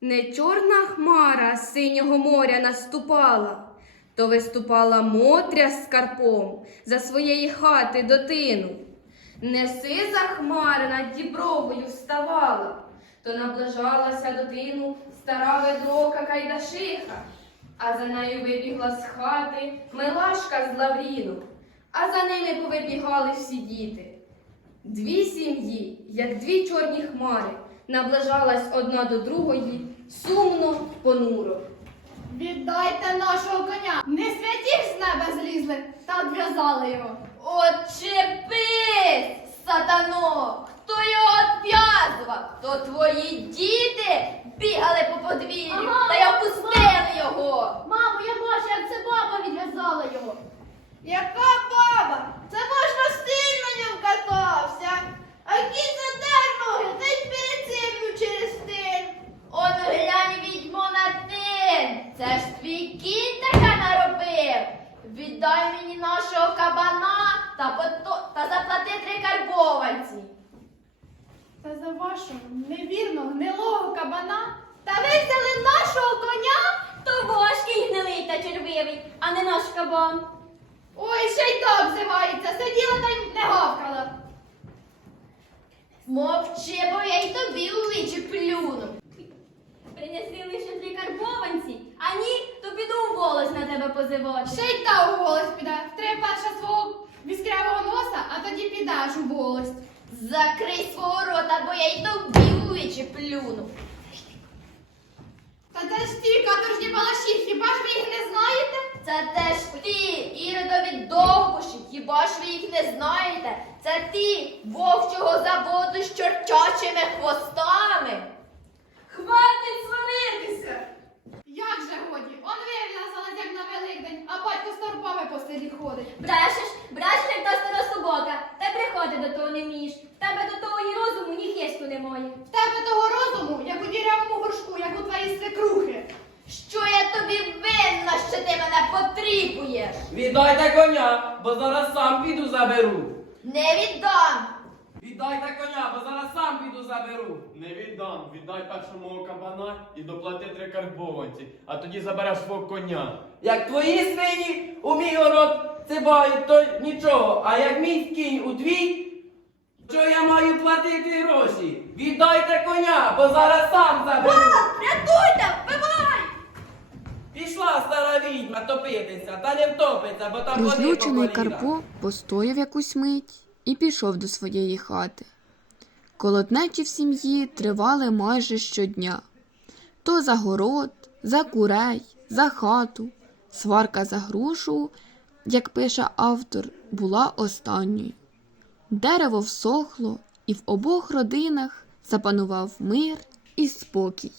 Не чорна хмара синього моря наступала, то виступала Мотря з Карпом за своєї хати дотину. Не сиза хмара над дібровою вставала, то наближалася дотину стара ведрока Кайдашиха, а за нею вибігла з хати Милашка з Лавріну, а за ними повибігали всі діти. Дві сім'ї, як дві чорні хмари, наближалась одна до другої, сумно, понуро. Віддайте нашого коня. Не святі з неба злізли та одв'язали його. Очепись, сатано! Хто його відв'язував? То твої діти бігали по подвір'ю Ага, та й опустили його. Мамо, я бачу, як це баба відв'язала його. Яка баба? Це ваш Це ж твій кінь таке наробив. Віддай мені нашого кабана та, пото... та заплати три карбованці. Та за вашого невірного гнилого кабана. Та ви нашого коня? То важкий гнилий та червивий, а не наш кабан. Ой, ще й так взивається. Сиділа та й не гавкала. Мовчи, бо я й тобі у вічі плюну. Принесли лише три карбованці, а ні, то піду у волос на тебе позивати. Ще й та у голос піде. Треба перша свого віскрявого носа, а тоді підеш у волость. Закрий свого рота, бо я й тобі у вічі плюну. Та це ж ті каторжні балаші, хіба ж ви їх не знаєте? Це теж ти, іродові довбуші, хіба ж ви їх не знаєте? Це ти, вовчого заводу з чорчачими хвостами. Хватить сваритися! Як же годі? Он вив'язала, як на Великдень, а батько з торбами по селі ходить. Брешеш, брешеш, як та стара собака. Та приходи до того не вмієш. В тебе до того і розуму, ні хисту немає. В тебе того розуму, як у дірявому горшку, як у твоїй свекрухи. Що я тобі винна, що ти мене потріпуєш? Віддайте коня, бо зараз сам піду заберу. Не віддам. Віддайте коня, бо зараз сам піду заберу. Не віддам, віддай першому кабана і доплати три карбованці, а тоді забереш свого коня. Як твої свині у мій город цибають, то нічого. А як мій кінь у твій, що я маю платити гроші? Віддайте коня, бо зараз сам заберу. Рятуйте, вбивай! Пішла стара відьма топитися, та не втопиться, бо там води по Розлючений коліна. Карпо постояв якусь мить і пішов до своєї хати. Колотнечі в сім'ї тривали майже щодня. То за город, за курей, за хату, сварка за грушу, як пише автор, була останньою. Дерево всохло, і в обох родинах запанував мир і спокій.